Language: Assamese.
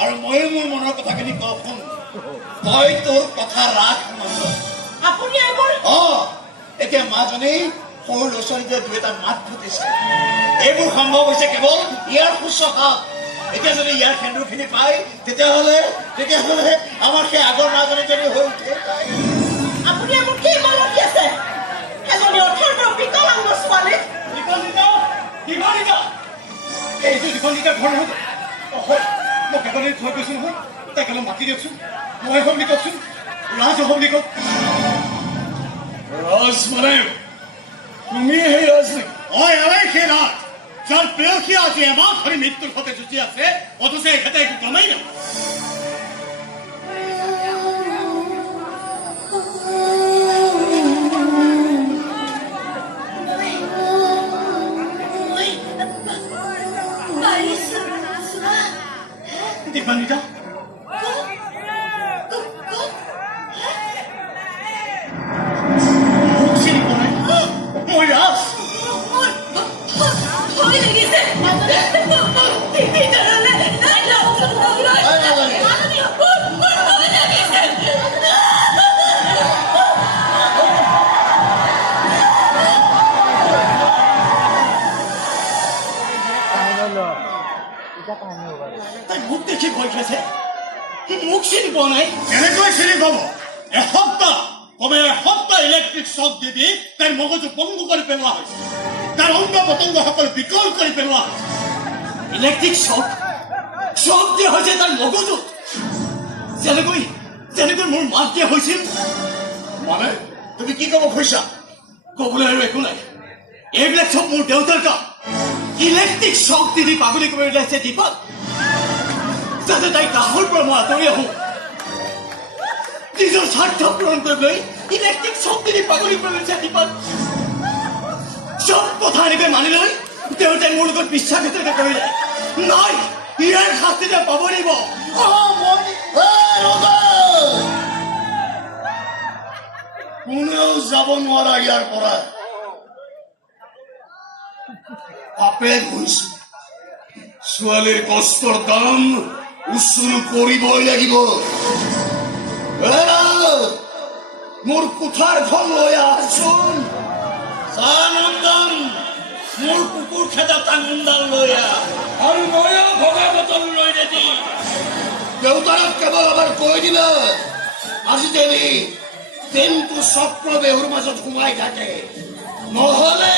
আৰু ময়ো মোৰ মনৰ কথাখিনি কওঁ শুন তই তোৰ কথা ৰাখ মাত্ৰ আপুনি এইবোৰ এতিয়া মাজনী সৰু ল'ৰা ছোৱালীটোৱে দুই এটা মাত ফুটিছে এইবোৰ সম্ভৱ হৈছে কেৱল ইয়াৰ শুশ্ৰূষা এতিয়া যদি ইয়াৰ সেন্দুৰখিনি পায় তেতিয়াহ'লে আমাৰ সেই আগৰ মাজনীজনী হৈ উঠে আপুনি এইবোৰ কি মনত আছে এজনী 18 বিকলাংগ ছোৱালী এইটো দীপলিকা ঘৰ নহয় হয় মই কেইবাদিন থৈ গৈছো নহয় তাইক অলপ মাতি দিয়কচোন মই হ'ব বুলি কওকচোন ৰাজ হ'ব বুলি কওক ৰাজ মানে তুমি সেই ৰাজ নেকি হয় আৰে সেই ৰাজ যাৰ প্ৰেয়সী আজি এমাহ ধৰি মৃত্যুৰ সৈতে যুঁজি আছে অথচ এখেতে একো গমেই নাই দীপান্বিতা মোক চিনি পোৱা নাই মই ৰাজ তাই মোক দেখি ভয় খাইছে মোক চিনি পোৱা নাই কেনেকৈ চিনি পাব এসপ্তাহ ইলেক্ট্ৰিক শ্বক দি দি তাইৰ মগজু পংগু কৰি পেলোৱা হৈছে তাৰ অংগ পতংগসকল বিকল কৰি পেলোৱা হৈছে ইলেক্ট্ৰিক শ্বক দিয়া হৈছে তাৰ মগজুত যেনেকৈ মোৰ মাত দিয়া হৈছিল মানে তুমি কি ক'ব খুজিছা ক'বলৈ আৰু একো নাই এইবিলাক চব মোৰ দেউতাৰ কাম ইলেক্ট্ৰিক শ্বক দি পাগলী কৰি ওলাইছে দীপক যাতে তাই কাষৰ পৰা মই আঁতৰি আহোঁ নিজৰ স্বাৰ্থ পূৰণ কৰিবলৈ ইলেক্ট্ৰিক শ্বক দি পাগলী কৰি ওলাইছে দীপক চব কথা এনেকৈ মানি লৈ দেউতাই মোৰ লগত বিশ্বাসঘাতকতা কৰিলে নাই ইয়াৰ শাস্তি যে পাব লাগিব কোনেও যাব নোৱাৰা ইয়াৰ পৰা পাপে গৈছে ছোৱালীৰ কষ্টৰ দাম উচুল কৰিবই লাগিব মোৰ কোঠাৰ ঘৰ লৈ আহচোন নন্দন মোৰ কুকুৰ খেদা টাঙুনডাল লৈ আহ আৰু ময়ো ভগা বটল লৈ নিদি দেউতাৰক কেৱল এবাৰ কৈ দিলে আজিকালি দিনটো চক্ৰ বেহুৰ মাজত সোমাই থাকে নহ'লে